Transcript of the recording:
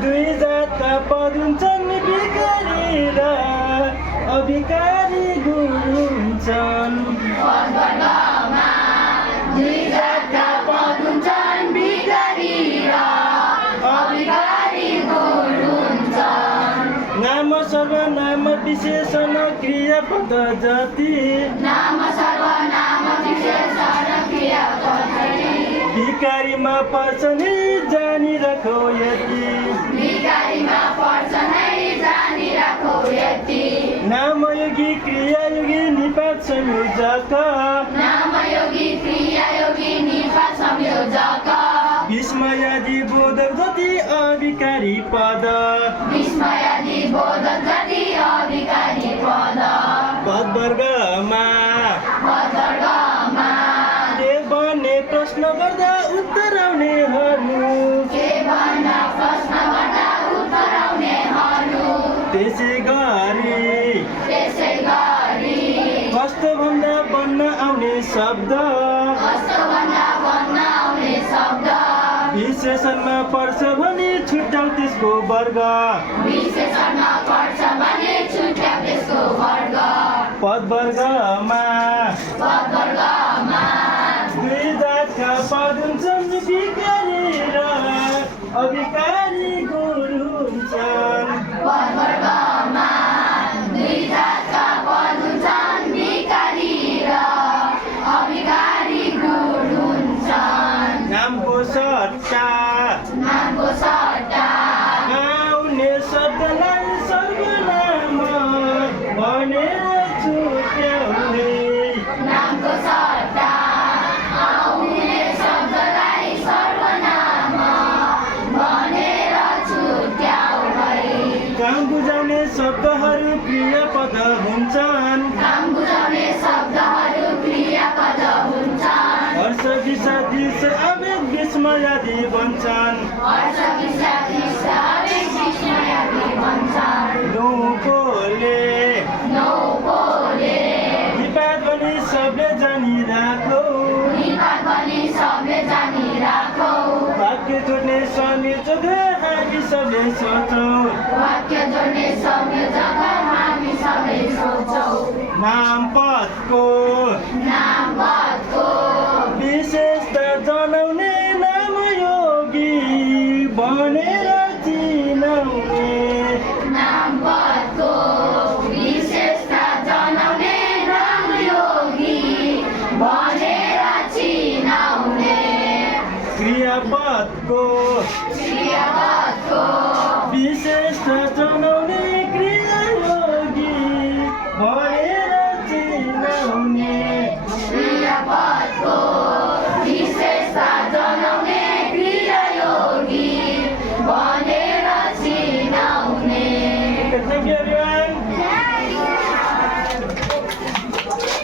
दुई जातका पद हुन्छन् भिखारी र अभिकारी गुरु हुन्छन्। दुई जातका पद हुन्छन् भिखारी र अभिकारी गुरु हुन्छन्। नाम सर्वनाम विशेषण क्रियापद जति नाम सर्वनाम विशेषण क्रियापद जति भिखारीमा पर्छ नि जानिराखौ यति। भिखारीमा पर्छ नै जानिराखौ यति। नामयोगी क्रियायोगी निपात संयोजक नामयोगी क्रियायोगी निपात संयोजक विस्मयादि बोधक जति अभिकारी पद विस्मयादि बोधक जति अभिकारी पद पदवर्गमा के भन्ने प्रश्न गर्दा उत्तर आउनेहरू के भन्दा प्रश्न गर्दा उत्तर आउनेहरू त्यसै गरी कस्तो भन्दा बन्न आउने शब्द विशेषणमा पर्छ भने छुट्याउ त्यसको वर्ग विशेषणमा पर्छ भने छुट्याउ त्यसको वर्ग पदवर्गमा दुई जातका पद हुन्छन् भिखारी र अभिकारी गुरु हुन्छन्। पदवर्गमा दुई जातका पद हुन्छन् भिखारी र अभिकारी गुरु हुन्छन्। नामको सट्टा आउने शब्दलाई सर्वनाम भनेर छुट्याउने। नामको सट्टा आउने शब्दलाई सर्वनाम भनेर छुट्याउने। काम बुझाउने शब्दहरू क्रियापद हुन्छन्। काम बुझाउने शब्दहरू क्रियापद हुन्छन्। हर्ष विषाद आवेग विस्मयादि बन्छन्। हर्ष विषाद आवेग विस्मयादि बन्छन्। नौकोले निपात भने सबले जानिराखौ वाक्य जोड्ने संयोजक हामी सबले सोचौँ। वाक्य जोड्ने संयोजक हामी सबै सोचौँ। नामपदको विशेषता जनाउने नामयोगी भनेर चिनाउने। नामपदको विशेषता जनाउने नामयोगी भनेर चिनाउने। क्रियापदको क्रियापदको विशेष